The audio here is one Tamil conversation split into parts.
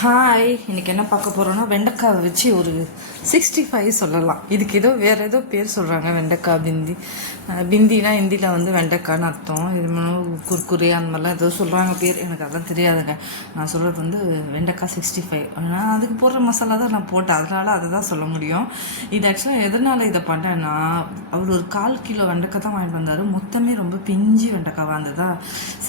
ஹாய் இன்றைக்கி என்ன பார்க்க போகிறோன்னா வெண்டைக்காவை வச்சு ஒரு சிக்ஸ்டி ஃபைவ் சொல்லலாம். இதுக்கு ஏதோ வேறு ஏதோ பேர் சொல்கிறாங்க வெண்டைக்காய் பிந்தி. பிந்தினா ஹிந்தியில் வந்து வெண்டைக்கான்னு அர்த்தம். இது மாதிரி குர்குரே அந்த மாதிரிலாம் ஏதோ சொல்கிறாங்க பேர். எனக்கு அதெல்லாம் தெரியாதுங்க. நான் சொல்கிறது வந்து வெண்டைக்காய் சிக்ஸ்டி ஃபைவ் ஆனால் அதுக்கு போடுற மசாலா தான் நான் போட்டேன். அதனால் அதை தான் சொல்ல முடியும். இது ஆக்சுவலாக எதனால் இதை பண்ணேன்னா அவர் ஒரு கால் கிலோ வெண்டைக்காய் தான் வாங்கிட்டு வந்தார். மொத்தமே ரொம்ப பிஞ்சு வெண்டைக்காய் வந்ததா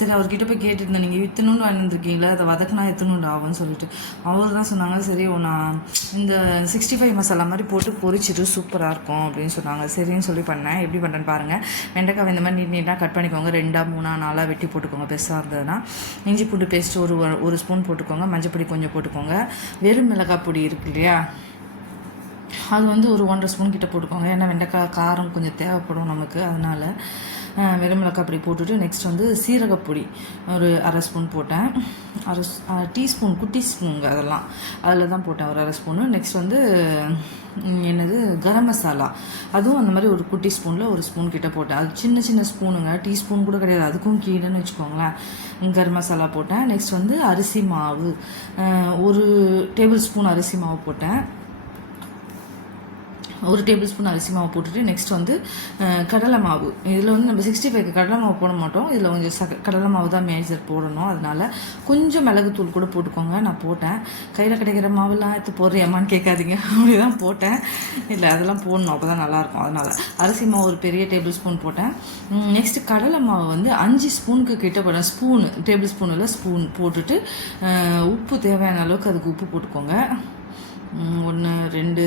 சரி அவர்கிட்ட போய் கேட்டுருந்தேன் நீங்கள் வித்தணும்னு வாங்கிட்டு வந்திருக்கீங்களா அதை வதக்குனா எத்தணும்னு ஆகும்னு சொல்லிட்டு. அவர் தான் சொன்னாங்க சரி நான் இந்த சிக்ஸ்டி ஃபைவ் மசாலா மாதிரி போட்டு பொரிச்சிட்டு சூப்பராக இருக்கும் அப்படின்னு சொன்னாங்க. சரின்னு சொல்லி பண்ணேன். எப்படி பண்ணுறேன்னு பாருங்கள் வெண்டைக்காய் இந்த மாதிரி நீட் நீட்டாக கட் பண்ணிக்கோங்க. ரெண்டாக மூணாக நாலாக வெட்டி போட்டுக்கோங்க. பெருசாக இருந்ததுன்னா இஞ்சி பூண்டு பேஸ்ட் ஒரு ஒரு ஸ்பூன் போட்டுக்கோங்க. மஞ்சள் பொடி கொஞ்சம் போட்டுக்கோங்க. வெறும் மிளகாய் பொடி இருக்கு இல்லையா? அது வந்து ஒரு ஒன்றரை ஸ்பூன் கிட்ட போட்டுக்கோங்க. ஏன்னா வெண்டைக்காய் காரம் கொஞ்சம் தேவைப்படும் நமக்கு. அதனால் வெறுமிளக்காய் வெறும் மிளகாய் போட்டுட்டு நெக்ஸ்ட் வந்து சீரகப்பொடி ஒரு அரை ஸ்பூன் போட்டேன். அரை டீஸ்பூன் குட்டி ஸ்பூனுங்க அதெல்லாம். அதில் தான் போட்டேன் ஒரு அரை ஸ்பூனு நெக்ஸ்ட் வந்து என்னது? கரம் மசாலா. அதுவும் அந்த மாதிரி ஒரு குட்டி ஸ்பூனில் ஒரு ஸ்பூன் கிட்ட போட்டேன். அது சின்ன சின்ன ஸ்பூனுங்க. டீஸ்பூன் கூட கிடையாது. அதுக்கும் கீழேன்னு வச்சுக்கோங்களேன். கரம் மசாலா போட்டேன். நெக்ஸ்ட் வந்து அரிசி மாவு. ஒரு டேபிள் ஸ்பூன் அரிசி மாவு போட்டேன். ஒரு டேபிள் ஸ்பூன் அரிசி மாவு போட்டுட்டு நெக்ஸ்ட் வந்து கடலை மாவு. இதில் வந்து நம்ம சிக்ஸ்டி ஃபைவ்க்கு கடலை மாவு போட மாட்டோம். இதில் கொஞ்சம் சக கடலை மாவு தான் மேஜர் போடணும். அதனால கொஞ்சம் மிளகுத்தூள் கூட போட்டுக்கோங்க. நான் போட்டேன். கையில் கிடைக்கிற மாவுலாம் எடுத்து போடுறியம்மான்னு கேட்காதீங்க. அப்படி தான் போட்டேன். இல்லை அதெல்லாம் போடணும். அப்போ தான் நல்லாயிருக்கும். அதனால் அரிசி மாவு ஒரு பெரிய டேபிள் ஸ்பூன் போட்டேன் நெக்ஸ்ட்டு கடலை மாவு வந்து அஞ்சு ஸ்பூனுக்கு கிட்ட போட ஸ்பூனு டேபிள் ஸ்பூனில் ஸ்பூன் போட்டுட்டு உப்பு தேவையான அளவுக்கு அதுக்கு உப்பு போட்டுக்கோங்க. ஒன்று ரெண்டு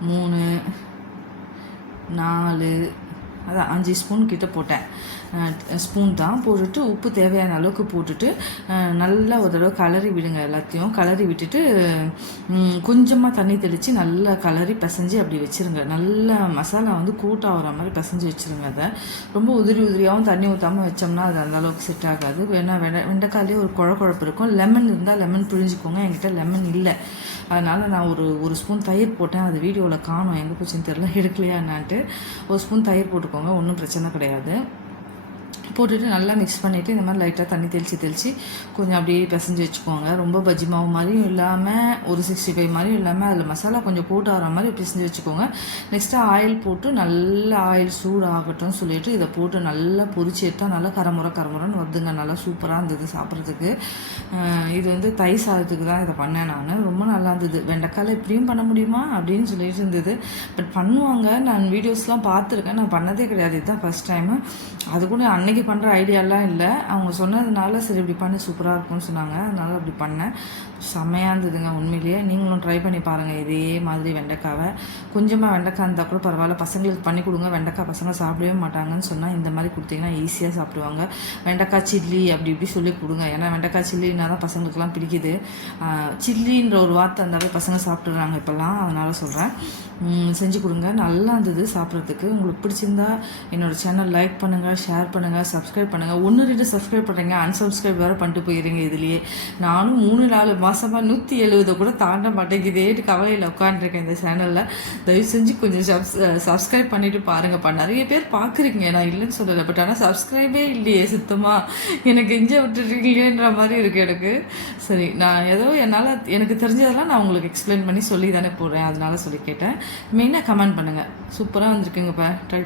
மூணு நாலு அதான் அஞ்சு ஸ்பூன் கிட்ட போட்டேன். ஸ்பூன் தான் போட்டுட்டு உப்பு தேவையான அளவுக்கு போட்டுட்டு நல்லா ஒரு தடவை கலரி விடுங்க எல்லாத்தையும். கலரி விட்டுட்டு கொஞ்சமாக தண்ணி தெளித்து நல்லா கலரி பிசைஞ்சு அப்படி வச்சுருங்க. நல்லா மசாலா வந்து கூட்டாகிற மாதிரி பிசைஞ்சு வச்சுருங்க அதை. ரொம்ப உதிரி உதிரியாகவும் தண்ணி ஊற்றாமல் வச்சோம்னா அது அந்த அளவுக்கு செட் ஆகாது. வேணா வெண்டை வெண்டைக்காயிலே ஒரு குழ குழப்பு இருக்கும். லெமன் இருந்தால் லெமன் பிழிஞ்சுக்கோங்க. என்கிட்ட லெமன் இல்லை. அதனால் நான் ஒரு ஒரு ஸ்பூன் தயிர் போட்டேன். அது வீடியோவில் காணும். எங்கே போச்சுன்னு தெரில எடுக்கலையா என்னான்ட்டு ஒரு ஸ்பூன் தயிர் போட்டு போட்டுக்கோங்க ஒன்றும் பிரச்சனை கிடையாது. போட்டுட்டு நல்லா மிக்ஸ் பண்ணிவிட்டு இந்த மாதிரி லைட்டாக தண்ணி தெளித்து தெளித்து கொஞ்சம் அப்படியே பிசைஞ்சு வச்சுக்கோங்க. ரொம்ப பஜ்ஜி மாவு மாதிரியும் இல்லாமல் ஒரு சிக்ஸ்டி ஃபைவ் மாதிரியும் இல்லாமல் அதில் மசாலா கொஞ்சம் போட்டு ஆகிற மாதிரி பிசைஞ்சு வச்சுக்கோங்க. நெக்ஸ்ட்டு ஆயில் போட்டு நல்லா ஆயில் சூடாகட்டும் சொல்லிட்டு இதை போட்டு நல்லா பொரிச்சு எடுத்தால் நல்லா கரமுறை கரமுறைன்னு வருதுங்க. நல்லா சூப்பராக இருந்தது சாப்பிட்றதுக்கு. இது வந்து தை சாதத்துக்கு தான் இதை பண்ணேன் நான். ரொம்ப நல்லா இருந்தது. வெண்டைக்காயில் இப்படியும் பண்ண முடியுமா அப்படின்னு சொல்லிட்டு இருந்தது. பட் பண்ணுவாங்க. நான் வீடியோஸ்லாம் பார்த்துருக்கேன். நான் பண்ணதே கிடையாது. இதுதான் ஃபஸ்ட் டைமு அது கூட பண்ணுற ஐடியாலாம் இல்லை. அவங்க சொன்னதுனால சரி இப்படி பண்ணி சூப்பராக இருக்கும்னு சொன்னாங்க. அதனால அப்படி பண்ணேன். செம்மையாக இருந்ததுங்க உண்மையிலேயே. நீங்களும் ட்ரை பண்ணி பாருங்கள் இதே மாதிரி வெண்டைக்காவை. கொஞ்சமாக வெண்டைக்காய் இருந்தால் கூட பரவாயில்ல. பசங்களுக்கு பண்ணி கொடுங்க வெண்டைக்காய் பசங்க சாப்பிடவே மாட்டாங்கன்னு சொன்னால் இந்த மாதிரி கொடுத்தீங்கன்னா ஈஸியாக சாப்பிடுவாங்க. வெண்டைக்காய் சில்லி அப்படி இப்படி சொல்லி கொடுங்க. ஏன்னா வெண்டைக்காய் சில்லினா தான் பசங்களுக்குலாம் பிடிக்குது. சில்லின்ற ஒரு வார்த்தை இருந்தாவே பசங்க சாப்பிட்றாங்க இப்போல்லாம். அதனால் சொல்கிறேன் செஞ்சு கொடுங்க. நல்லா இருந்தது சாப்பிட்றதுக்கு. உங்களுக்கு பிடிச்சிருந்தா என்னோட சேனல் லைக் பண்ணுங்கள் ஷேர் பண்ணுங்கள் சப்ஸ்கிரைப் பண்ணுங்கள் ஒன்று ரெண்டு சப்ஸ்கிரைப் பண்ணுறீங்க அன்சப்ஸ்கிரைப் வேறு பண்ணிட்டு போயிடுறீங்க இதுலேயே. நானும் மூணு நாலு மாதமாக நூற்றி எழுபதை கூட தாண்ட மாட்டேங்குதேட்டு கவலையில் உட்காந்துருக்கேன் இந்த சேனலில் தயவு செஞ்சு கொஞ்சம் சப்ஸ் சப்ஸ்கிரைப் பண்ணிவிட்டு பாருங்கப்பா. நிறைய பேர் பார்க்குறீங்க. நான் இல்லைன்னு சொல்லலை. பட் ஆனால் சப்ஸ்கிரைபே இல்லையே சுத்தமாக எனக்கு எஞ்ச விட்டுருக்கீங்களேன்ற மாதிரி இருக்குது எனக்கு. சரி நான் ஏதோ என்னால் எனக்கு தெரிஞ்சதெல்லாம் நான் உங்களுக்கு எக்ஸ்பிளைன் பண்ணி சொல்லி தானே போடுறேன் அதனால சொல்லி கேட்டேன். மெயினாக கமெண்ட் பண்ணுங்கள் சூப்பராக வந்திருக்குங்கப்பா. ட்ரை